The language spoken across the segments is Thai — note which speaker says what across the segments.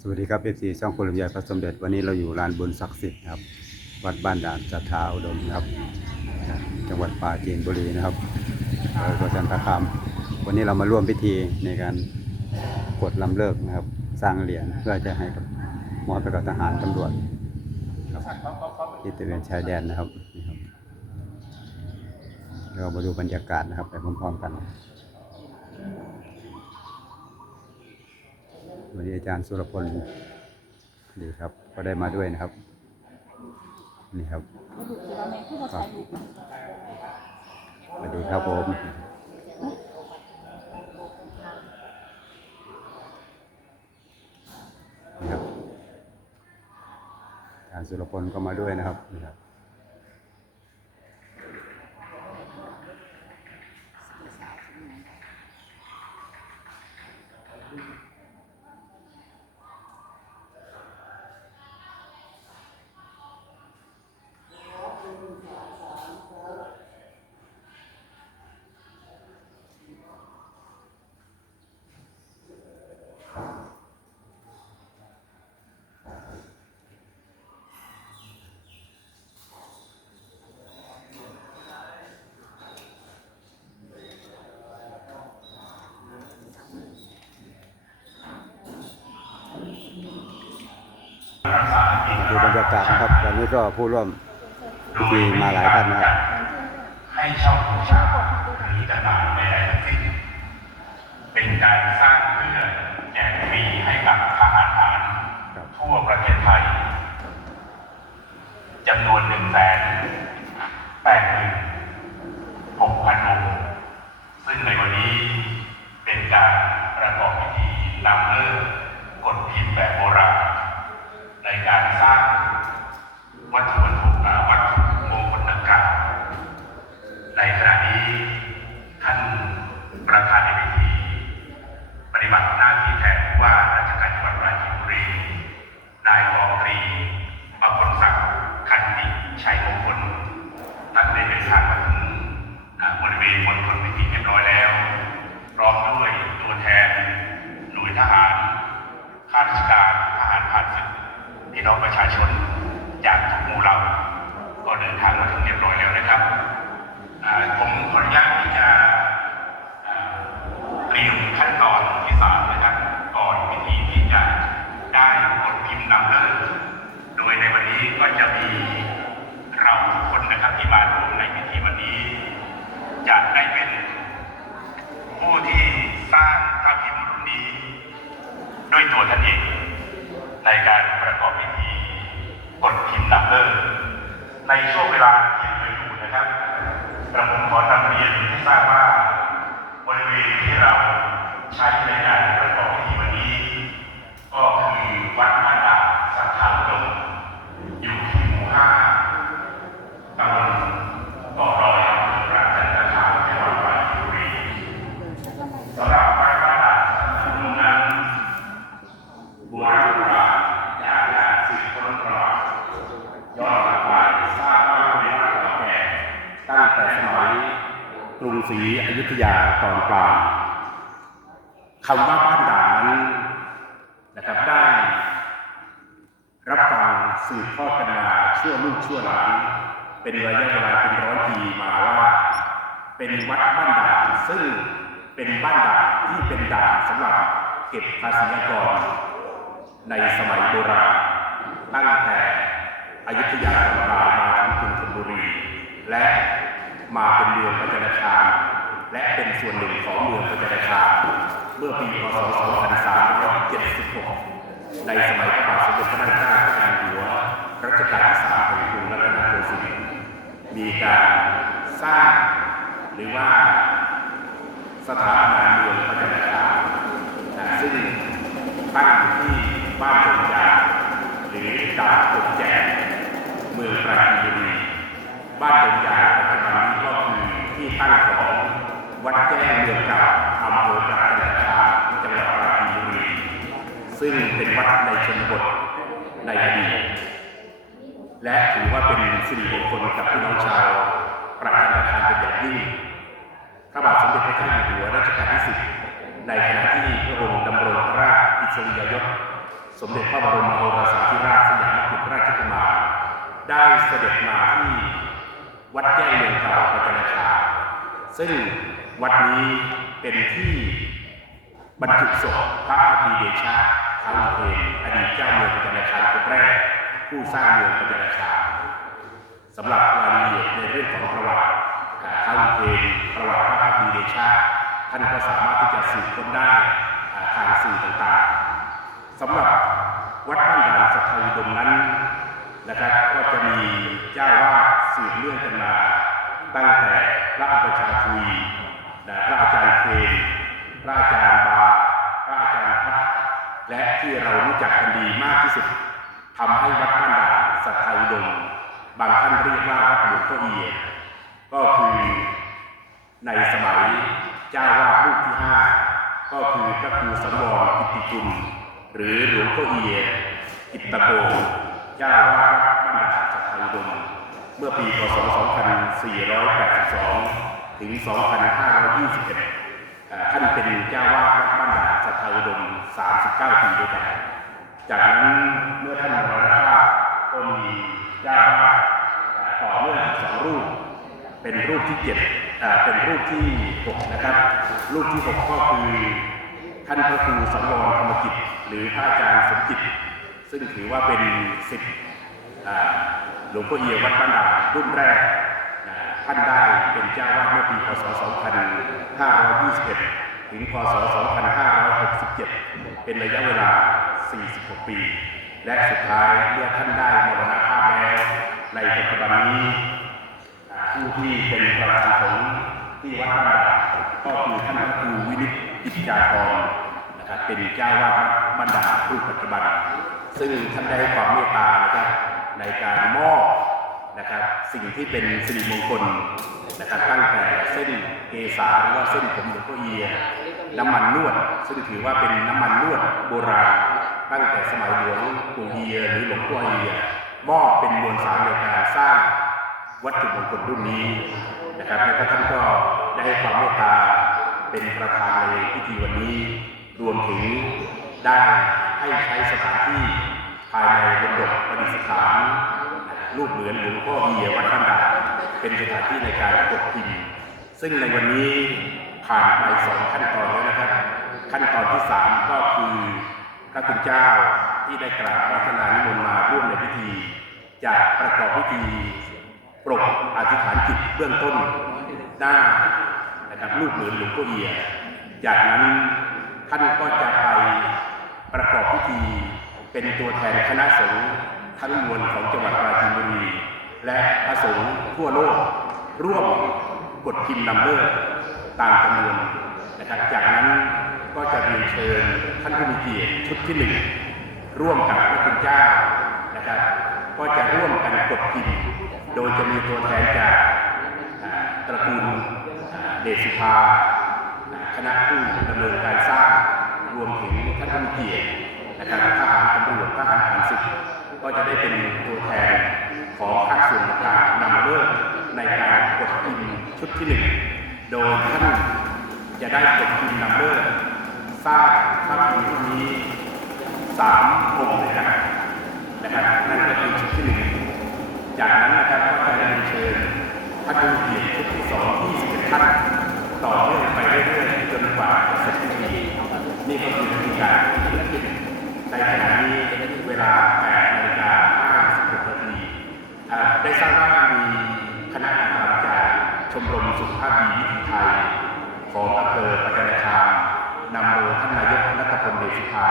Speaker 1: สวัสดีครับเอฟซีช่องคนลำไยพระสมเด็จวันนี้เราอยู่ลานบุญศักดิ์สิทธิ์นะครับ วัดบ้านด่านจัทาอุดมนะครับ จังหวัดปราจีนบุรีนะครับอำเภอประจันตคามวันนี้เรามาร่วมพิธีในการกดลำเลิกนะครับ สร้างเหรียญเพื่อจะให้กับมอบไปกับทหารตำรวจครับที่ตะเวนชายแดนนะครับนี่ครับเรามาดูบรรยากาศนะครับไปพร้อมๆกันีอาจารย์สุรพลดีครับ ก็ได้มาด้วยนะครับ นี่ครับครับสวัสดีครับผมนี่ครับอาจารย์สุรพลก็มาด้วยนะครับนี่ครับ ดูบรรยากาศนะครับตอนนี้ก็ผู้ร่วมพิธีมาหลายท่านนะครับ
Speaker 2: ให้เช่าบูชาหรือจำหน่ายใดๆทั้งสิ้นเป็นการสร้างเพื่อแจกฟรีให้กับทหารฐาน
Speaker 1: ครับ
Speaker 2: ทั่วประเทศไทยจำนวนหนึ่งแสนแปดหมื่นหกพันองค์ซึ่งในวันนี้เป็นการประกอบพิธีนำเลิกกฎพิมพ์แบบโบราณ ในการสร้างวัตถุวัตถุอ่าวัตถุมงคลดังกล่าวในขณะนี้ท่านประธานในพิธีปฏิบัติหน้าที่แทนผู้ว่าราชการจังหวัดปราจีนบุรีนายกองตรีประพลศักดิ์คันติชัยมงคลท่านได้เดินทางมาถึงอ่าบริเวณบนทนพิธีเรียบร้อยแล้ว พร้อมด้วยตัวแทนหน่วยทหาร ข้าราชการทหารผ่านศึก พี่น้องประชาชน กระผมขอนำเรียนให้ทราบว่าบริเวณที่เราใช้ในการประกอบพิธีวันนี้ ก็คือวัดบ้านด่านสัทธาอุดมอยู่ที่หมู่ห้าตำบลเกาะลอยอำเภอพระจันทคามจังหวัดปราจีนบุรี สำหรับพระราชาสมุนนั้นโบราณโบราณจากการสืบค้นประวัติย้อนกลับไปทราบว่าเป็นวัดเก่าแก่
Speaker 3: ตั้งแต่สมัยก รุงศรีอยุธยาตอนกลางคำว่าบ้านด่านนั้นนะครับได้ รับฟังสืบทอดกันมาชั่วลูกชั่วหลานเป็นระยะเวลาเป็นร้อยปีมาว่าเป็นวัดบ้านด่านซึ่งเป็นบ้านด่านที่เป็นด่านสำหรับเก็บภาษีกรในสมัยโบราณตั้งแต่อยุธยาตอนกลางมาถึงกรุงธนบุรี และ มาเป็นเมืองปัจจันคามและเป็นส่วนหนึ่งของเมืองปัจจันคามเมื่อปีพศ 2376 ในสมัยพระบาทสมเด็จพระนั่งเกล้าเจ้าอยู่หัวรัชกาลที่สามของกรุงรัตนโกสินทร์มีการสร้างหรือว่าสถาปนาเมืองปัจจันคามนะซึ่งตั้งที่บ้านจงยาหรือดาบกแจกเมืองปราจีนบุรีบ้านจงยาปัจจุบันนี้ก็คือ ที่ตั้งของวัดแจ้งเมืองเก่าอำเภอปราจันตคามจังหวัดปราจีนบุรีซึ่งเป็นวัดในชนบทในอดีตและถือว่าเป็นสิริมงคลกับพี่น้องชาวปราจันตคามเป็นอย่างยิ่งพระบาทสมเด็จพระเจ้าอยู่หัวรัชกาลที่สิบในขณะที่พระองค์ดำรงพระราชอิสริยยศ
Speaker 2: สมเด็จพระบรมโอรสาธิราชสยามกุฎราชกุมารได้เสด็จมาที่วัดแจ้งเมืองเก่าปัจจนาคา ซึ่งวัดนี้เป็นที่บรรจุศพพระอดีเดชะท้าวอุเทนอดีตเจ้าเมืองปัจจนาคาคนแรก ผู้สร้างเมืองปัจจนาคาสำหรับรายละเอียดในเรื่องของประวัติท้าวอุเทนประวัติพระอดีเดชะท่านก็สามารถที่จะสืบค้นได้ทางสื่อต่างๆสำหรับวัดบ้านด่านสัทธาวิดมนั้นนะครับก็จะมีเจ้าวาดสืบเนื่องกันมาตั้งแต่ พระอุปชาย์ทุยนะพระอาจารย์เคนพระอาจารย์บาพระอาจารย์พัดและที่เรารู้จักกันดีมากที่สุดทำให้วัดบ้านด่านสัทธาวิดมบางท่านเรียกว่าวัดหลวงพ่อเอียก็คือในสมัยเจ้าวาดรูปที่ห้าก็คือพระครูสังวรกิติกุลหรือหลวงพ่อเอียกิตตโกเจ้าวาดวัดบ้านด่านสัทธาวิดม เมื่อปีพศ 2482 ถึง 2521อ่าท่านเป็นเจ้าวาดวัดบ้านด่านสัทธาวิดม 39 ปีด้วยกัน จากนั้นเมื่อท่านมรณภาพก็มีเจ้าวาดต่อเนื่องสองรูป เป็นรูปที่เจ็ดอ่าเป็นรูปที่หกนะครับ รูปที่หกก็คือท่านพระครูสังวรธรรมกิจ หรือพระอาจารย์สมจิต ซึ่งถือว่าเป็นสิทธิ์อ่า หลวงพ่อเอียวัดบ้านดารุ่นแรกท่านได้เป็นเจ้าวาดเมื่อปีพศ 2521 ถึงพศ 2567 เป็นระยะเวลา 46 ปี และสุดท้ายเมื่อท่านได้มรณภาพแล้วในปัจจุบันนี้ผู้ที่เป็นประธานสงฆ์ที่วัดบ้านดาก็คือท่านพระครูวินิจกิจจาธรนะครับเป็นเจ้าวาดวัดบ้านดานรูปปัจจุบัน ซึ่งท่านได้ความเมตตานะครับ ในการมอบนะครับสิ่งที่เป็นสิริมงคลนะครับตั้งแต่เส้นเกษาหรือว่าเส้นผมหลวงพ่อเอียน้ำมันนวด ซึ่งถือว่าเป็นน้ำมันนวดโบราณ ตั้งแต่สมัยหลวงปู่เอียหรือหลวงพ่อเอียมอบเป็นมวลสารในการสร้างวัตถุมงคลรุ่นนี้นะครับแล้วก็ท่านก็ได้ให้ความเมตตาเป็นประธานในพิธีวันนี้ รวมถึงได้ให้ใช้สถานที่ ภายในบนดกประดิษฐานรูปเหมือนหลวงพ่อเบียวัดบ้านดาเป็นสถานที่ในการปกดพิมพ์ซึ่งในวันนี้ผ่านไปสองขั้นตอนแล้วนะครับ ขั้นตอนที่สามก็คือพระคุณเจ้าที่ได้กราบรัตนานิมนต์มาร่วมในพิธี จะประกอบพิธีปรกอธิษฐานจิตเบื้องต้นหน้านะครับรูปเหมือนหลวงพ่อเอียจากนั้นท่านก็จะไปประกอบพิธี เป็นตัวแทนคณะสงฆ์ทั้งมวลของจังหวัดปราจีนบุรี และพระสงฆ์ทั่วโลกร่วมกดพิมพ์นำเลิกตามจำนวนนะครับจากนั้นก็จะเรียนเชิญท่านผู้มีเกียรติชุดที่หนึ่งร่วมกับพระคุณเจ้านะครับก็จะร่วมกันกดพิมพ์ โดยจะมีตัวแทนจากตระกูลเดชสุภาอ่าคณะผู้ดำเนินการสร้างรวมถึงท่านผู้มีเกียรติ นะครับทหารตำรวจทหารผ่านศึกก็จะได้เป็นตัวแทนของภาคส่วนต่างๆนำเลิกในการกดพิมพ์ชุดที่หนึ่งโดยท่านจะได้กดพิมพ์นำเลิกสร้างพระพิมพ์รุ่นนี้สามองค์ด้วยกันนะครับนั่นก็คือชุดที่หนึ่งจากนั้นนะครับก็จะเรียนเชิญท่านผู้เกียรติชุดที่สองที่สิบเอ็ดท่านต่อเนื่องไปเรื่อยๆจนกว่าจะเสร็จพิธีนี่ก็คือพิธีการที่กิดขึ้น ในขณะนี้เวลา8นาฬิกา56นาทีได้ทราบว่ามีคณะกรรมการชมรมสุขภาพดีวิถีไทย ของอำเภอปัจจันทามนำโดยท่านนายกรัฐพลเดชสุภา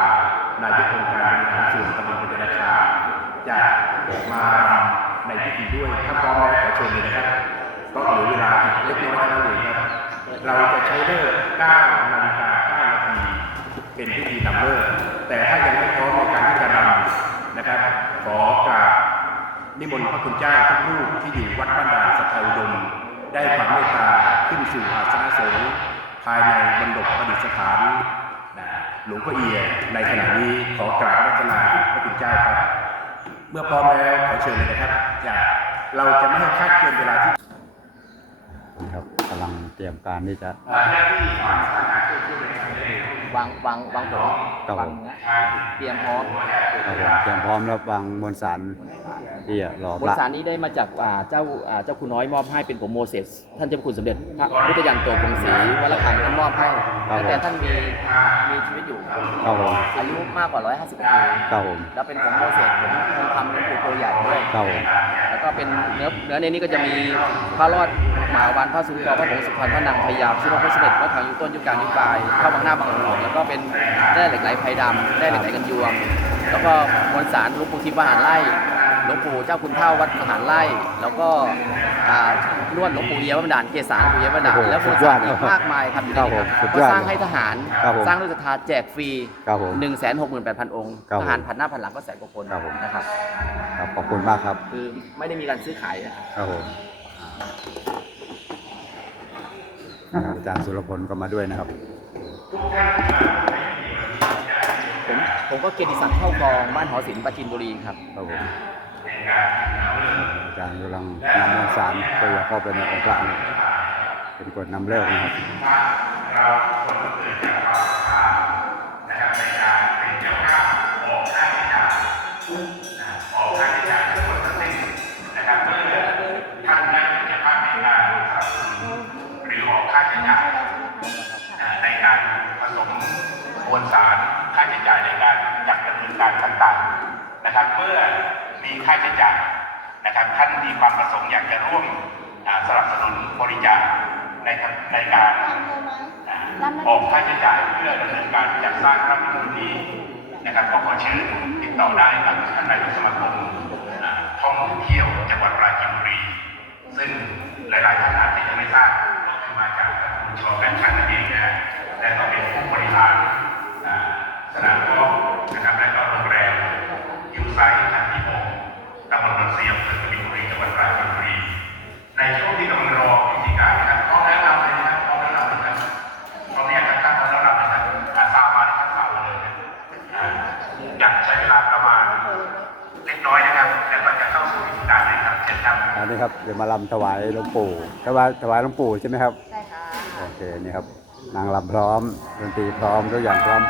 Speaker 2: นายกองค์การบริหารส่วนตำบลปัจจันทามจะมารำในพิธีด้วยถ้าพร้อมแล้วขอเชิญเลยนะครับก็เหลือเวลาเล็กน้อยเท่านั้นเองครับเราจะใช้เลิก9นาฬิกา9นาที เป็นพิธีนำเลิกแต่ถ้ายังไม่พร้อมในการที่จะรำนะครับ ขอกราบนิมนต์พระคุณเจ้าทุกรูปที่อยู่วัดบ้านด่านสัทธาอุดม ได้ความเมตตาขึ้นสู่อาสนะสงฆ์ภายในบรรดกประดิษฐานนะหลวงพ่อเอียในขณะนี้ขอกราบรัตนาพระคุณเจ้าครับ เมื่อพร้อมแล้วขอเชิญเลยนะครับอย่าเราจะไม่ให้คาดเกินเวลาที่
Speaker 1: นะครับกำลังเตรียมการที่จะ
Speaker 2: หน้าที่ฝ่ายสาธารณสุขช่ วยเหลือ
Speaker 4: วางวางวางผม
Speaker 1: ครับผม
Speaker 4: เตรียมพร้อม
Speaker 1: ครับผมเตรียมพร้อมรับฟังมวลสารที่จะรอบ
Speaker 4: น
Speaker 1: ละ
Speaker 4: สารนี้ได้มาจากอ่าเจ้าอ่าเจ้าคุณน้อยมอบให้เป็นผมโมเสสท่านเจ้าคุณสมเด็จพระพุทธยันโตกรุงศรีวัดละคังท่านมอบให้ตั้งแต่ท่านมีมีชีวิตอยู่
Speaker 1: ครับผม
Speaker 4: อายุมากกว่า 150ปี
Speaker 1: ครับผม
Speaker 4: แล้วเป็นผมโมเสสผมคงทำหลวงปู่ตัวใหญ่ด้วย
Speaker 1: ครับผม
Speaker 4: แล้วก็เป็นเนื้อเนื้อในนี้ก็จะมีพระรอด หมาวันพระสุนทรพระผงสุพรรณพระนางพญาชิโนพระเสด็จพระถังยุคต้นยุคกลางยุคปลายเข้าบางหน้าบางหลวงแล้วก็เป็นแร่เหล็กไหลไพดำแร่เหล็กไหลกันยวงแล้วก็มวลสารหลวงปู่ทิพย์มหาไร่หลวงปู่เจ้าคุณเท่าวัดมหาไร่แล้วก็อ่านวดหลวงปู่เยียวัดบันดาลเกศาหลวงปู่เยียวัดบันดาล
Speaker 1: โอ้โห
Speaker 4: แล้วมวล
Speaker 1: สุดยอ
Speaker 4: สา
Speaker 1: ด
Speaker 4: รอีกมากมายครับอยู่ใน
Speaker 1: ครับ
Speaker 4: นี้
Speaker 1: ผม
Speaker 4: ครับ
Speaker 1: สุด
Speaker 4: ก็
Speaker 1: ยอด
Speaker 4: สร้างให้ทหาร
Speaker 1: ครับผม
Speaker 4: สร้างด้วยศรัทธาแจกฟรี
Speaker 1: ครับผม
Speaker 4: 1 6 8 0 0 0องค์
Speaker 1: ครับ
Speaker 4: ท
Speaker 1: ผม
Speaker 4: หารพันหน้าพันหลังก็แสนกว่าคน
Speaker 1: ครับผม
Speaker 4: นะครับ
Speaker 1: ครับขอบคุณมากครับ
Speaker 4: คือไม่ได้มีการซื้อขายนะครับ
Speaker 1: ครับผมนะครับ อาจารย์สุรพลก็มาด้วยนะครับ
Speaker 4: ผมผมก็เกียรติศักดิ์เข้ากองบ้านหอศิลป์ปราจีนบุรีครับ
Speaker 1: ครับผมอาจารย์กำลังนำมวลสารเพื่อเข้าไปในองค์พระนะเป็นกฎนำเลิกนะครับ
Speaker 2: ค่าใช้จ่ายในการผสมมวลสารค่าใช้จ่ายในการจัดดำเนินการต่างๆนะครับ เมื่อมีค่าใช้จ่ายนะครับท่านมีความประสงค์อยากจะร่วมสนับสนุนบริจาคในในการออกค่าใช้จ่ายเพื่อดำเนินการจัดสร้างพระพิบูลนี้นะครับก็ขอเชิญติดต่อได้กับท่านนายกสมาคมท่องเที่ยวจังหวัดราจีนบุรี ซึ่งหลายๆท่านอาจจะยังไม่ทราบ ชอแฟนชั่นนั่นเองนะและก็เป็นผู้บริหารอ่าสนามกอล์ฟนะครับและก็โรงแรมยูไซต์ชั้นที่หกตำบลบางเสียมอำเภอกบินบุรีจังหวัดปราจีนบุรีในช่วงที่กำลังรอพิธีการนะครับพร้อมแล้วนำเลยนะครับพร้อมแล้วนำเลยครับตรงนี้อาจารย์ตั้งแล้วเรานะครับอาซามาในขั้นสาวเลยนะอยากใช้เวลาประมาณเล็กน้อยนะครับแล้วก็จะเข้าสู่พิธีการเลยครับเชิญครับ
Speaker 1: อันนี้ครับเดี๋ยวมาลำถวายหลวงปู่ถวายถวายหลวงปู่ใช่ไหมครับ เคนี่ครับนางลำพร้อมดนตรีพร้อมทุกอย่างพร้อม